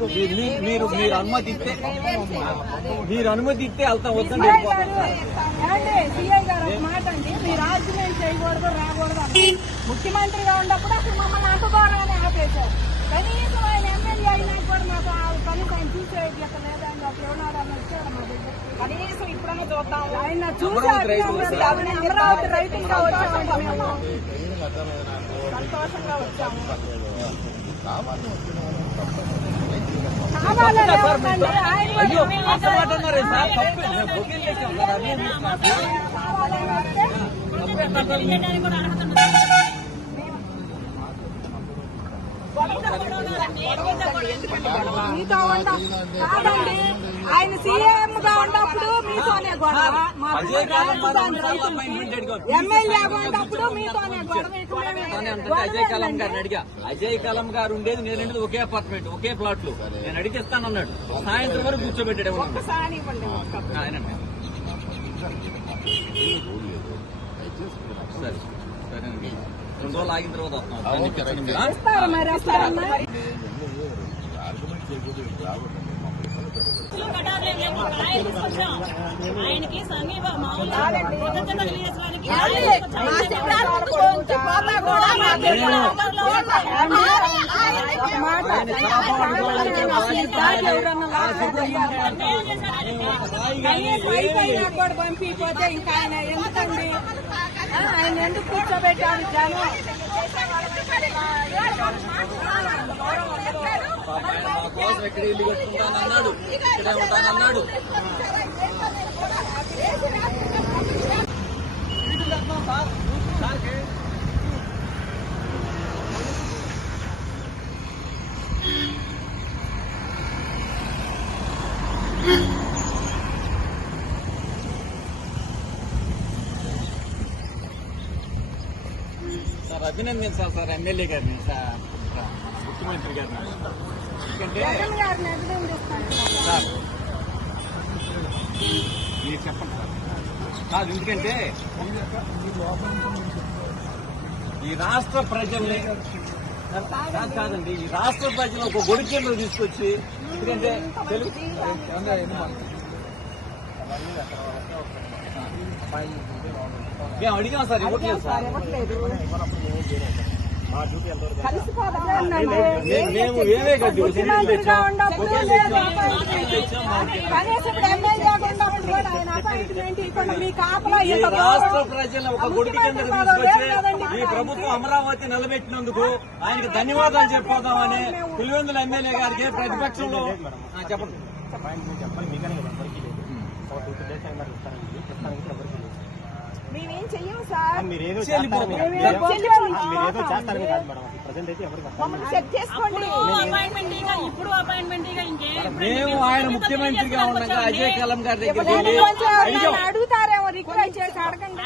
కాదు మీరు మీరు- మీరు మీరు అనుమతి ఇస్తే మీరు అనుమతి ఇస్తే వెళ్తాం వద్దని ముఖ్యమంత్రిగా ఉన్నప్పుడు అసలు మమ్మల్ని దూరంగానే ఆపేశారు. కనీసం ఆయన ఎమ్మెల్యే అయినా కూడా మాకు ఆ కనీసం ఆయన చూసే ఇట్లా లేదని ఒక ఎవరన్నా వచ్చాడు మా దగ్గర? కనీసం ఇప్పుడన్నా చూద్దాం ఆయన అమరావతి రైతులు చూసి సార్. అమరావతి రైతులుగా వచ్చామండి మేము. సంతోషంగా వచ్చాము కావాలని ఎవరికండి? ఆయన అయ్యో అంత మాట అన్నారే సార్ తప్పు మేము బొకేలు చేసాం కదా అదే కావాలని వస్తే మీతో ఉండం కాదండి. ఆయన సీఎం గా ఉన్నప్పుడు మీతోనే గొడవ. ఎమ్మెల్యేగా ఉన్నప్పుడు మీతోనే గొడవ అజయ్ కలాం గారు ఉండేది నేను ఒకే అపార్ట్మెంట్ ఒకే ప్లాట్లో. నేను అడిగిస్తానన్నాడు. సాయంత్రం వరకు కూర్చోబెట్టాడు ఆయనండి సరే. సరేనండి రెండు రోజులు ఆగిన తర్వాత ఆయనకి సమీప పంపిపోతే ఇంకా ఆయన ఎందుకండి ఆయన ఎందుకు కూర్చోబెట్టారు జనం? అన్నాడు ఆయన మా కోసం ఎక్కడ ఇల్లు కట్టుకుంటానన్నాడు ఇక్కడే ఉంటానన్నాడు సార్ అభినందించాలి సార్ ఎమ్మెల్యే గారిని ముఖ్యమంత్రి గారిని. ఎందుకంటే సార్ మీరు చెప్పండి సార్. కాదు ఎందుకంటే ఈ రాష్ట్ర ప్రజల్ని కాదు కాదండి ఈ రాష్ట్ర ప్రజలు ఒక గొడి కేంద్రం తీసుకొచ్చి ఎందుకంటే తెలుగు మేము అడిగాం సార్ ఇవ్వట్లేదు సార్ మేము- ఏమే కట్టి మాకు రాష్ట్ర. ప్రజల ఒక గుడి కింద ముఖ్యమంత్రి పదవి లేదు కదండి. తీసుకొచ్చి ఈ ప్రభుత్వం అమరావతి నిలబెట్టినందుకు ఆయనకి ధన్యవాదాలు చెప్పిపోదామని పులివెందుల ఎమ్మెల్యే గారికి ప్రతిపక్షంలో చెప్పండి. మీకనే కదా ఎవరికి లేదు. ఒక టూ త్రీ డేస్ అయినా ఇస్తానండి ప్రస్తుతానికి అయితే ఎవరికి లేదు మేమేం చెయ్యం సార్ మీరేదో చెల్లిపోతాం. చేస్తారని మేమేం కాదు. చెయ్యం. ఆ, మీరేదో చేస్తారని కాదు మేడం ప్రజెంట్ అయితే ఎవరికి మమ్మల్ని చెక్ చేసుకోండి అప్పుడు అపాయింట్మెంట్ ఇక ఇప్పుడు అపాయింట్మెంట్ ఇక ఇంకేం ఇప్పుడు మేము ఆయన ముఖ్యమంత్రిగా ఉండగా అజయ్ కలం గారి దగ్గరికి నేను చేసి అడగండి.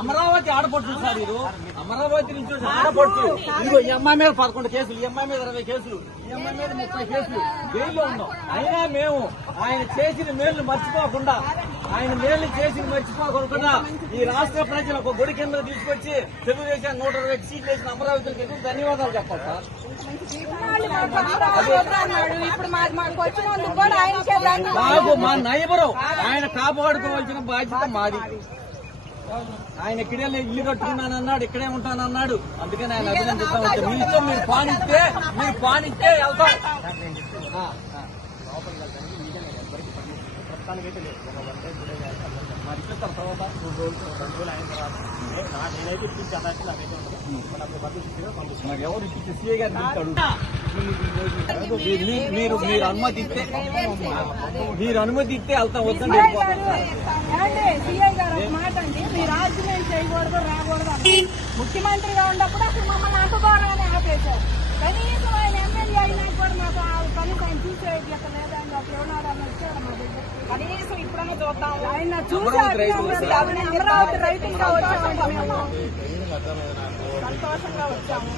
అమరావతి ఆడపడుతుంది సార్ ఇది అమరావతి నుంచి వచ్చి ఆడపడుతు ఇదిగో ఈ అమ్మాయి మీద పదకొండు కేసులు ఈ అమ్మాయి మీద ఇరవై కేసులు ఈ అమ్మాయి మీద ముప్పై కేసులు. జైల్లో ఉన్నాం. అయినా మేము ఆయన చేసిన మేలు మర్చిపోకుండా ఆయన మేలు చేసి మర్చిపోకుండా ఈ రాష్ట్ర ప్రజలు ఒక గుడి కింద తీసుకొచ్చి తెలుగుదేశం నూట ఇరవై సీట్లు వేసిన అమరావతికి ధన్యవాదాలు చెప్పాలి సార్? మాకు ఆయన మా నైబరు ఆయన కాపాడుకోవాల్సిన బాధ్యత మాది. ఆయన ఇక్కడే ఇల్లు కట్టుకున్నానన్నాడు ఇక్కడే ఉంటానన్నాడు. అందుకని ఆయన అభినందిస్తాం వచ్చాం. మీతో మీరు పానిస్తే మీరు పానిస్తే వెళ్తాం ఆ, ఆ. లోపలికి వెళ్తానికి మీకనే కదా ఎవరికి పర్మిషన్ ప్రస్తుతానికి అయితే లేదు ఒక వన్ డే టూ డే మరి ఇప్పిస్తారు తర్వాత మూడు రోజులు రెండు రోజులు అయిన తర్వాత నాకు నేనైతే ఇప్పించి అదానికి నాకైతే ఉంటుంది మన అప్పుడు పర్మిషన్ పంపిస్తాను ఎవరు ఇప్పించి సీఏ గారు మీరు మీరు- అనుమతి ఇస్తే మీరు అనుమతి ఇస్తే వెళ్తా వద్దండి సిఐ చేయకూడదు రాకూడదు ముఖ్యమంత్రిగా ఉన్నప్పుడు అసలు మమ్మల్ని అంత దూరంగానే ఆపేశారు కనీసం ఆయన ఎమ్మెల్యే అయినా కూడా మాకు ఆ కనీసం ఆయన చూసే ఇట్లా లేదని ఒక ఎవరన్నా వచ్చాడు మా దగ్గర కనీసం ఇప్పుడన్నా చూద్దాం. ఆయన చూసి అమరావతి రైతులుగా వచ్చామండి మేము. సంతోషంగా వచ్చాము.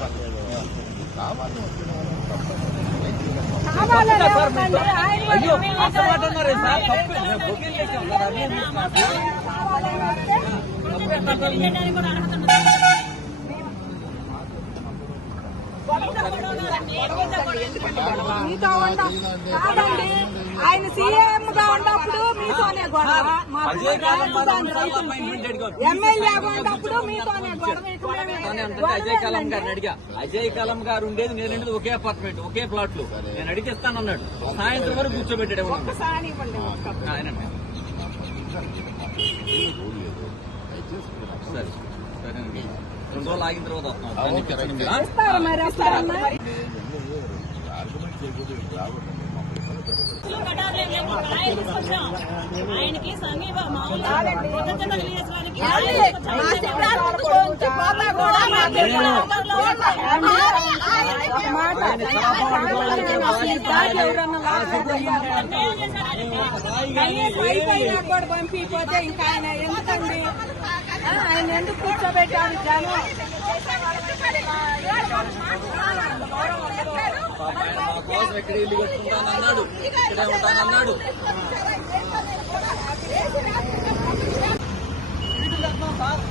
మీతో ఉండ. కాదండి. ఆయన సీఎం గా ఉన్నప్పుడు మీతోనే గొడవ. ఎమ్మెల్యేగా ఉన్నప్పుడు మీతోనే గొడవ అజయ్ కలం? గారిని అడిగా అజయ్ కలం గారు ఉండేది నేను ఉండేది ఒకే అపార్ట్మెంట్ ఒకే ప్లాట్లు నేను అడిగి ఇస్తానన్నాడు సాయంత్రం వరకు కూర్చోబెట్టాడు సరే సరేనండి రెండు రోజులు ఆగిన తర్వాత వస్తాం కట్టాలి మేము ఆయన తీసుకొచ్చాం ఆయనకి సంఘీభ మామూలుగా కృతజ్ఞత తెలియజేయడానికి ఆయన తీసుకొచ్చాం. మా చిన్నారి ముందుకు వచ్చి పోతా కూడా మాకు ఒక మాట దాకా ఎవరన్నా లాక్కోపోయారు. ఏం చేశారు ఆయనకి? కనీసం అయిపోయినా కూడా పంపిపోతే ఇంకా ఆయన ఎందుకండి ఆ, ఆయన ఎందుకు కూర్చోబెట్టారు జనం పాపం ఆయన మా కోసం ఎక్కడ ఇల్లు కట్టుకుంటానన్నాడు ఇక్కడే ఉంటానన్నాడు సార్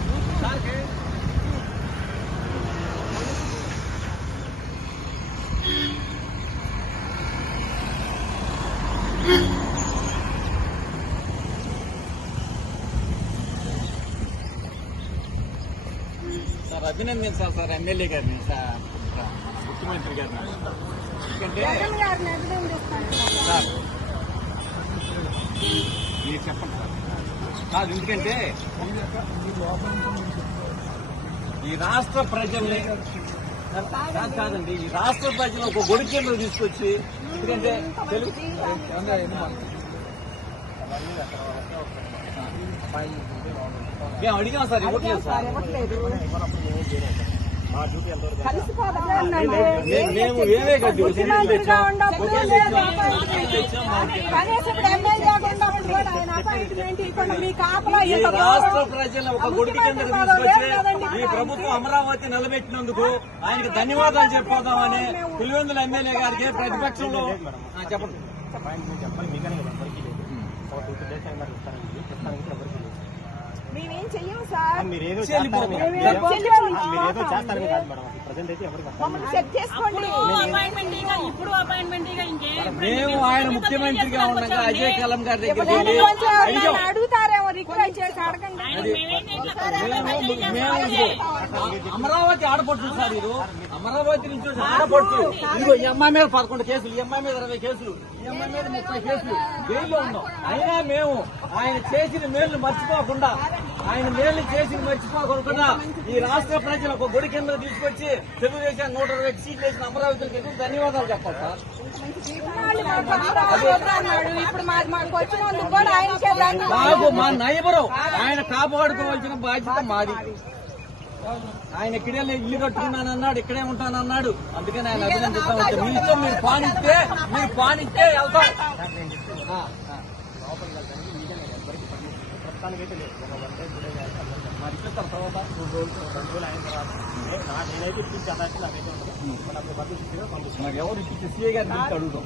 అభినందించాలి సార్ ఎమ్మెల్యే గారిని సార్ ముఖ్యమంత్రి గారిని. ఎందుకంటే సార్ మీరు చెప్పండి సార్. కాదు ఎందుకంటే ఈ రాష్ట్ర ప్రజల్ని కాదు కాదండి ఈ రాష్ట్ర ప్రజలు ఒక గొడిచెల్లో తీసుకొచ్చి ఎందుకంటే తెలుగు మేము అడిగాం సార్ ఇవ్వట్లేదు సార్. మేము- రాష్ట్ర గౌరవం. ప్రజలను ఒక గుడి కింద తీసుకొచ్చి ఈ ప్రభుత్వం అమరావతి నిలబెట్టినందుకు ఆయనకి ధన్యవాదాలు చెప్పుకోదామని పులివెందుల ఎమ్మెల్యే గారికి ప్రతిపక్షంలో. చెప్పండి. చెప్పాలి మీకనే కదా ఎవరికి లేదు ఒక టూ త్రీ డేస్ అయినా ఇస్తారండి ప్రస్తుతానికి ఎవరికి లేదు. మేమేం చెయ్యం సార్. చేస్తారని మేము మీరు ఏదో చేస్తారని కాదు మేడం ప్రజెంట్ అయితే ఎవరికి మమ్మల్ని చెక్ చేసుకోండి. అప్పుడు అపాయింట్మెంట్ ఇక ఇప్పుడు అపాయింట్మెంట్ ఇక ఇంకేం మేము ఆయన ముఖ్యమంత్రిగా ఉండగా అజయ్ కలం గారి దగ్గరికి అడిగాం అడుగుతారేమో రిక్వెస్ట్ చేసి అడగండి. అమరావతి ఆడపడుతుంది సార్ ఇది అమరావతి నుంచి ఆడపడుతు ఇదిగో ఈ అమ్మాయి మీద పదకొండు కేసులు ఈ అమ్మాయి మీద ఇరవై కేసులు ఈ అమ్మాయి మీద ముప్పై కేసులు. జైల్లో ఉన్నాం. అయినా మేము ఆయన చేసిన మేలు మర్చిపోకుండా ఆయన మేలు చేసిన మర్చిపోకుండా ఈ రాష్ట్ర ప్రజలు ఒక గుడి కింద తీసుకొచ్చి తెలుగుదేశం నూట ఇరవై సీట్లు వేసిన అమరావతికి ధన్యవాదాలు చెప్పాలి సార్ మాకు మా నైబరు ఆయన కాపాడుకోవాల్సిన బాధ్యత మాది. ఆయన ఇక్కడే ఇల్లు కట్టుకున్నానన్నాడు ఇక్కడే ఉంటానన్నాడు. అందుకని ఆయన అభినందిస్తాం మీ ఇష్టం మీరు పానిస్తే మీరు పానిస్తే వెళ్తాం ఆ, ఆ. లోపలికి వెళ్ళడానికి మీకనే కదా ఎవరికి పర్మిషన్ ప్రస్తుతానికి అయితే లేదు ఒక వన్ డే టూ డే అందరూ. మరి ఇచ్చేస్తారు తర్వాత రెండు రోజులు రెండు రోజులు అయిన తర్వాత నే- నేనైతే ఇప్పించి అదైతే నాకైతే పంపిస్తాను మరి ఎవరు సీఏ గారిని పిలిచి అడుగుతాం?